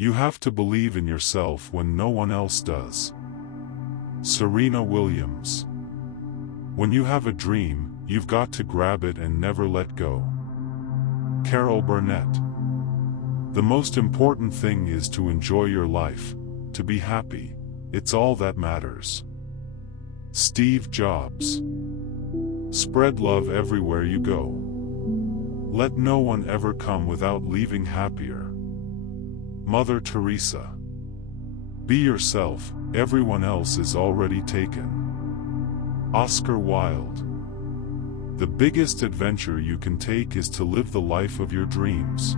You have to believe in yourself when no one else does. Serena Williams. When you have a dream, you've got to grab it and never let go. Carol Burnett. The most important thing is to enjoy your life, to be happy. It's all that matters. Steve Jobs. Spread love everywhere you go. Let no one ever come without leaving happier. Mother Teresa. Be yourself, everyone else is already taken. Oscar Wilde. The biggest adventure you can take is to live the life of your dreams.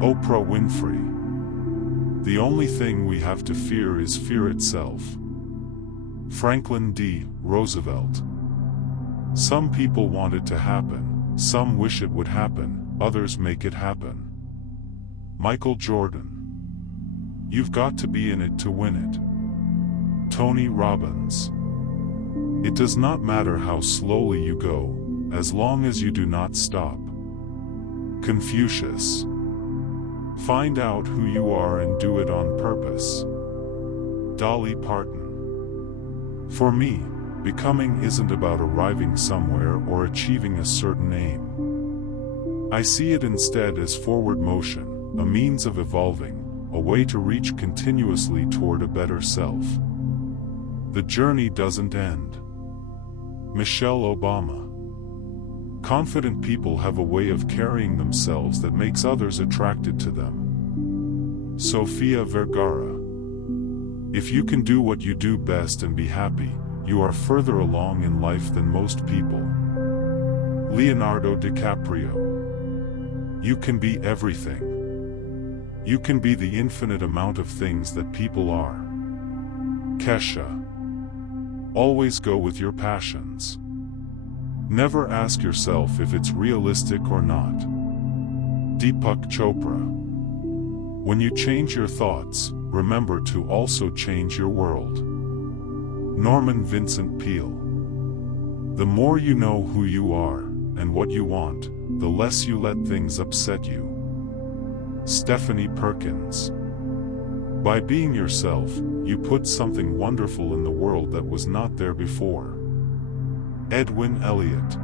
Oprah Winfrey. The only thing we have to fear is fear itself. Franklin D. Roosevelt. Some people want it to happen, some wish it would happen, others make it happen. Michael Jordan. You've got to be in it to win it. Tony Robbins. It does not matter how slowly you go, as long as you do not stop. Confucius. Find out who you are and do it on purpose. Dolly Parton. For me, becoming isn't about arriving somewhere or achieving a certain aim. I see it instead as forward motion, a means of evolving, a way to reach continuously toward a better self. The journey doesn't end. Michelle Obama. Confident people have a way of carrying themselves that makes others attracted to them. Sofia Vergara. If you can do what you do best and be happy, you are further along in life than most people. Leonardo DiCaprio. You can be everything. You can be the infinite amount of things that people are. Kesha. Always go with your passions. Never ask yourself if it's realistic or not. Deepak Chopra. When you change your thoughts, remember to also change your world. Norman Vincent Peale. The more you know who you are, and what you want, the less you let things upset you. Stephanie Perkins. By being yourself, you put something wonderful in the world that was not there before. Edwin Elliot.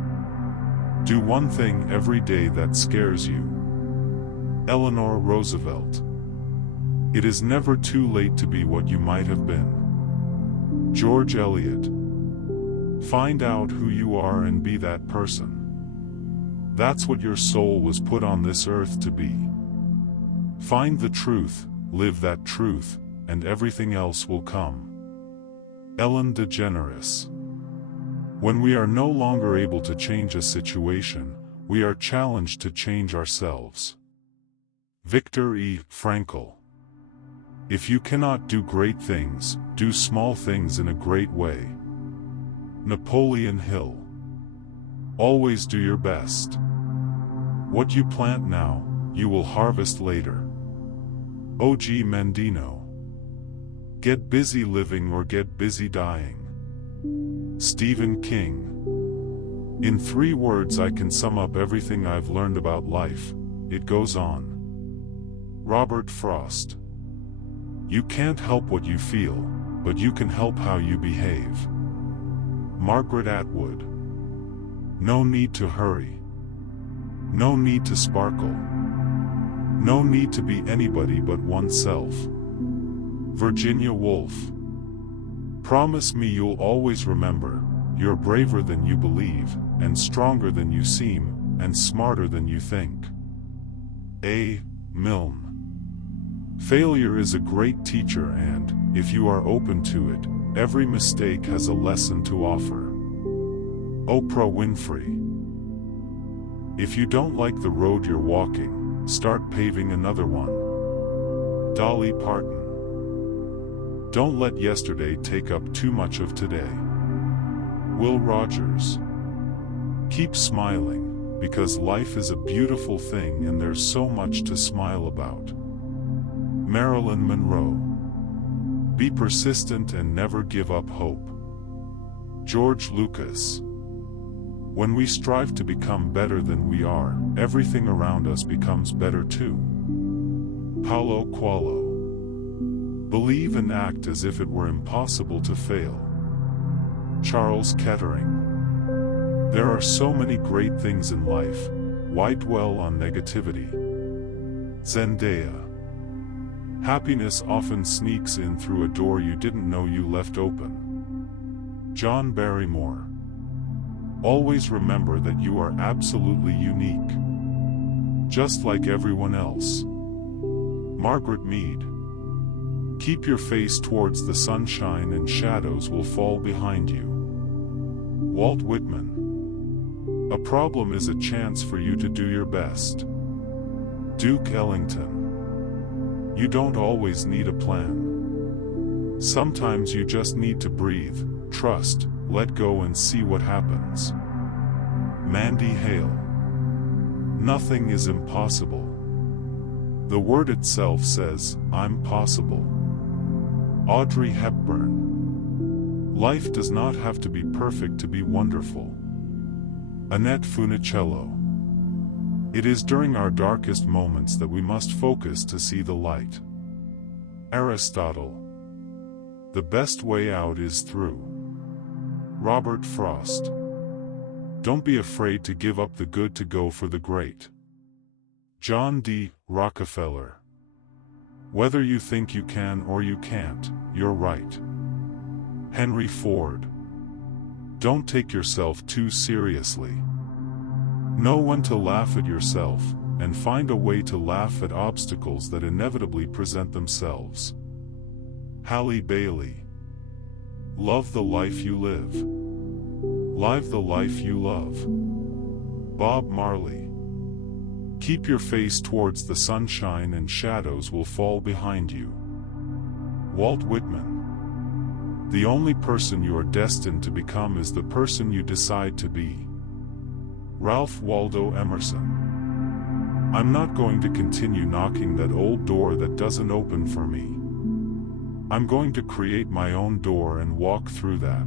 Do one thing every day that scares you. Eleanor Roosevelt. It is never too late to be what you might have been. George Eliot. Find out who you are and be that person. That's what your soul was put on this earth to be. Find the truth, live that truth, and everything else will come. Ellen DeGeneres. When we are no longer able to change a situation, we are challenged to change ourselves. Viktor E. Frankl. If you cannot do great things, do small things in a great way. Napoleon Hill. Always do your best. What you plant now, you will harvest later. O.G. Mendino. Get busy living or get busy dying. Stephen King. In 3 words I can sum up everything I've learned about life. It goes on. Robert Frost. You can't help what you feel, but you can help how you behave. Margaret Atwood. No need to hurry. No need to sparkle. No need to be anybody but oneself. Virginia Woolf. Promise me you'll always remember, you're braver than you believe, and stronger than you seem, and smarter than you think. A. Milne. Failure is a great teacher and, if you are open to it, every mistake has a lesson to offer. Oprah Winfrey. If you don't like the road you're walking, start paving another one. Dolly Parton. Don't let yesterday take up too much of today. Will Rogers. Keep smiling, because life is a beautiful thing and there's so much to smile about. Marilyn Monroe. Be persistent and never give up hope. George Lucas. When we strive to become better than we are, everything around us becomes better too. Paulo Coelho. Believe and act as if it were impossible to fail. Charles Kettering. There are so many great things in life, why dwell on negativity? Zendaya. Happiness often sneaks in through a door you didn't know you left open. John Barrymore. Always remember that you are absolutely unique, just like everyone else. Margaret Mead. Keep your face towards the sunshine and shadows will fall behind you. Walt Whitman. A problem is a chance for you to do your best. Duke Ellington. You don't always need a plan. Sometimes you just need to breathe, trust, let go and see what happens. Mandy Hale. Nothing is impossible. The word itself says, I'm possible. Audrey Hepburn. Life does not have to be perfect to be wonderful. Annette Funicello. It is during our darkest moments that we must focus to see the light. Aristotle. The best way out is through. Robert Frost. Don't be afraid to give up the good to go for the great. John D. Rockefeller. Whether you think you can or you can't, you're right. Henry Ford. Don't take yourself too seriously. Know when to laugh at yourself, and find a way to laugh at obstacles that inevitably present themselves. Halle Bailey. Love the life you live. Live the life you love. Bob Marley. Keep your face towards the sunshine and shadows will fall behind you. Walt Whitman. The only person you are destined to become is the person you decide to be. Ralph Waldo Emerson. I'm not going to continue knocking that old door that doesn't open for me. I'm going to create my own door and walk through that.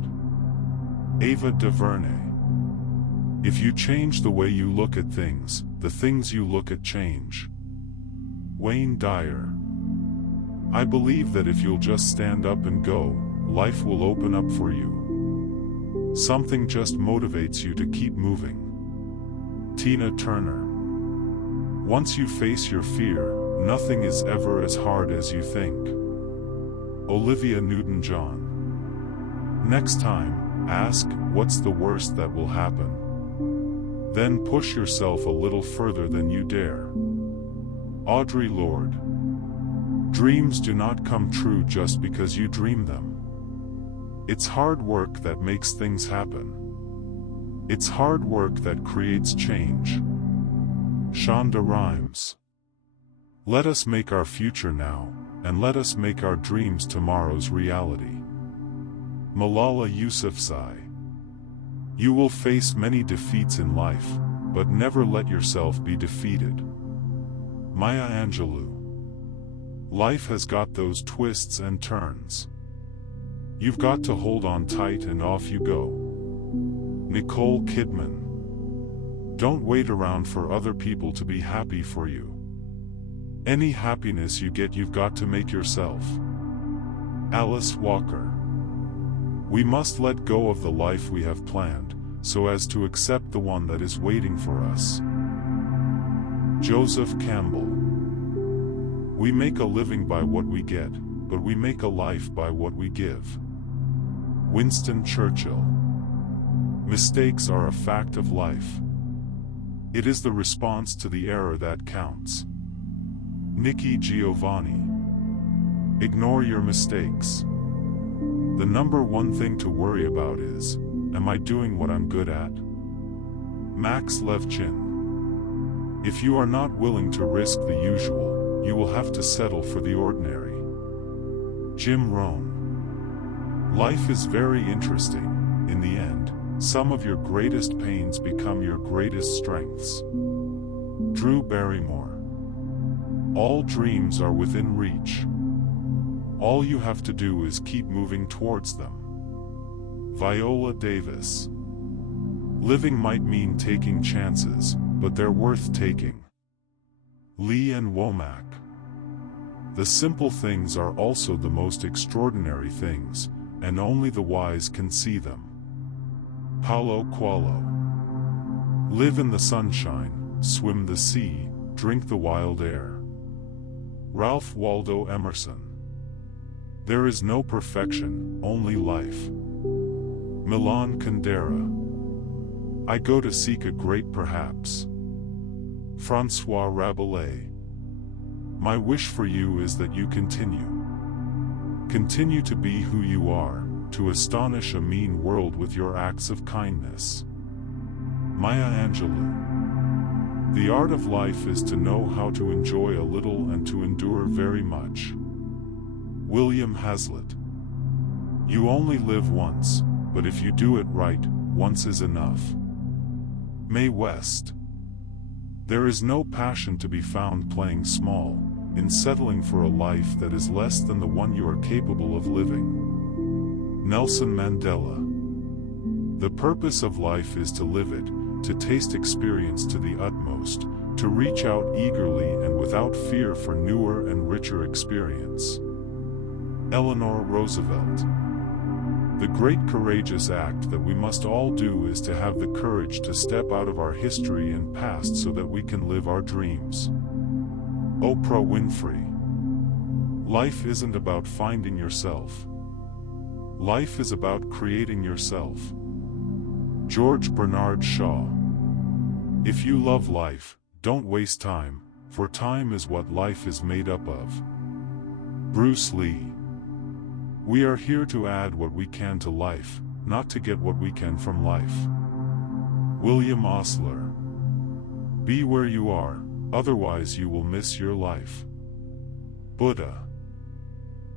Ava DuVernay. If you change the way you look at things, the things you look at change. Wayne Dyer. I believe that if you'll just stand up and go, life will open up for you. Something just motivates you to keep moving. Tina Turner. Once you face your fear, nothing is ever as hard as you think. Olivia Newton-John. Next time, ask, what's the worst that will happen? Then push yourself a little further than you dare. Audre Lorde. Dreams do not come true just because you dream them. It's hard work that makes things happen. It's hard work that creates change. Shonda Rhimes. Let us make our future now, and let us make our dreams tomorrow's reality. Malala Yousafzai. You will face many defeats in life, but never let yourself be defeated. Maya Angelou. Life has got those twists and turns. You've got to hold on tight and off you go. Nicole Kidman. Don't wait around for other people to be happy for you. Any happiness you get you've got to make yourself. Alice Walker. We must let go of the life we have planned, so as to accept the one that is waiting for us. Joseph Campbell. We make a living by what we get, but we make a life by what we give. Winston Churchill. Mistakes are a fact of life. It is the response to the error that counts. Nikki Giovanni. Ignore your mistakes. The number one thing to worry about is, am I doing what I'm good at? Max Levchin. If you are not willing to risk the usual, you will have to settle for the ordinary. Jim Rohn. Life is very interesting. In the end, some of your greatest pains become your greatest strengths. Drew Barrymore. All dreams are within reach. All you have to do is keep moving towards them. Viola Davis. Living might mean taking chances, but they're worth taking. Lee Ann Womack. The simple things are also the most extraordinary things, and only the wise can see them. Paulo Coelho. Live in the sunshine, swim the sea, drink the wild air. Ralph Waldo Emerson. There is no perfection, only life. Milan Kundera. I go to seek a great perhaps. François Rabelais. My wish for you is that you continue. Continue to be who you are, to astonish a mean world with your acts of kindness. Maya Angelou. The art of life is to know how to enjoy a little and to endure very much. William Hazlitt. You only live once, but if you do it right, once is enough. Mae West. There is no passion to be found playing small, in settling for a life that is less than the one you are capable of living. Nelson Mandela. The purpose of life is to live it, to taste experience to the utmost, to reach out eagerly and without fear for newer and richer experience. Eleanor Roosevelt. The great courageous act that we must all do is to have the courage to step out of our history and past so that we can live our dreams. Oprah Winfrey. Life isn't about finding yourself. Life is about creating yourself. George Bernard Shaw. If you love life, don't waste time, for time is what life is made up of. Bruce Lee. We are here to add what we can to life, not to get what we can from life. William Osler. Be where you are, otherwise you will miss your life. Buddha.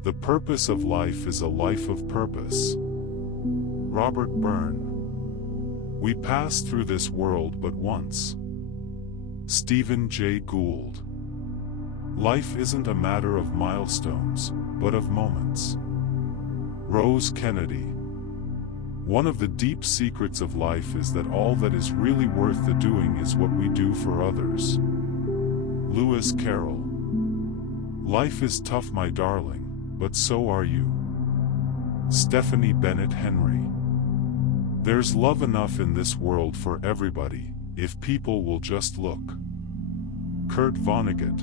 The purpose of life is a life of purpose. Robert Byrne. We pass through this world but once. Stephen Jay Gould. Life isn't a matter of milestones, but of moments. Rose Kennedy. One of the deep secrets of life is that all that is really worth the doing is what we do for others. Lewis Carroll. Life is tough, my darling, but so are you. Stephanie Bennett Henry. There's love enough in this world for everybody, if people will just look. Kurt Vonnegut.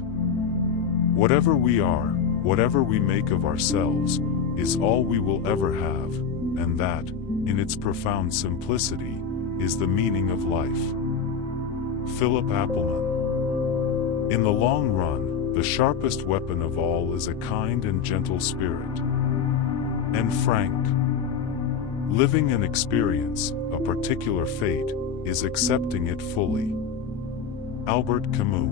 Whatever we are, whatever we make of ourselves, is all we will ever have, and that, in its profound simplicity, is the meaning of life. Philip Appleman. In the long run, the sharpest weapon of all is a kind and gentle spirit. Anne Frank. Living an experience, a particular fate, is accepting it fully. Albert Camus.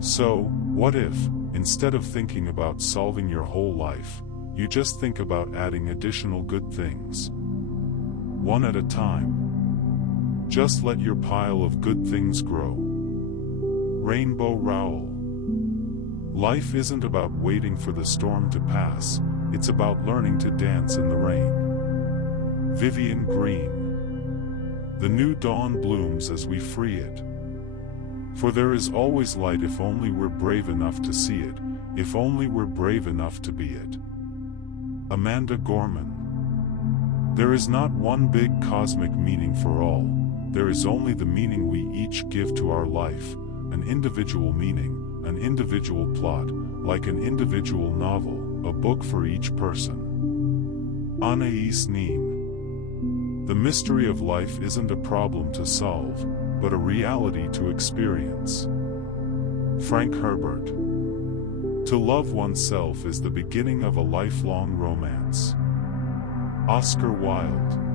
So, what if, instead of thinking about solving your whole life, you just think about adding additional good things? One at a time. Just let your pile of good things grow. Rainbow Rowell. Life isn't about waiting for the storm to pass, it's about learning to dance in the rain. Vivian Green. The new dawn blooms as we free it. For there is always light if only we're brave enough to see it, if only we're brave enough to be it. Amanda Gorman. There is not one big cosmic meaning for all, there is only the meaning we each give to our life, an individual meaning, an individual plot, like an individual novel, a book for each person. Anais Nin. The mystery of life isn't a problem to solve, but a reality to experience. Frank Herbert. To love oneself is the beginning of a lifelong romance. Oscar Wilde.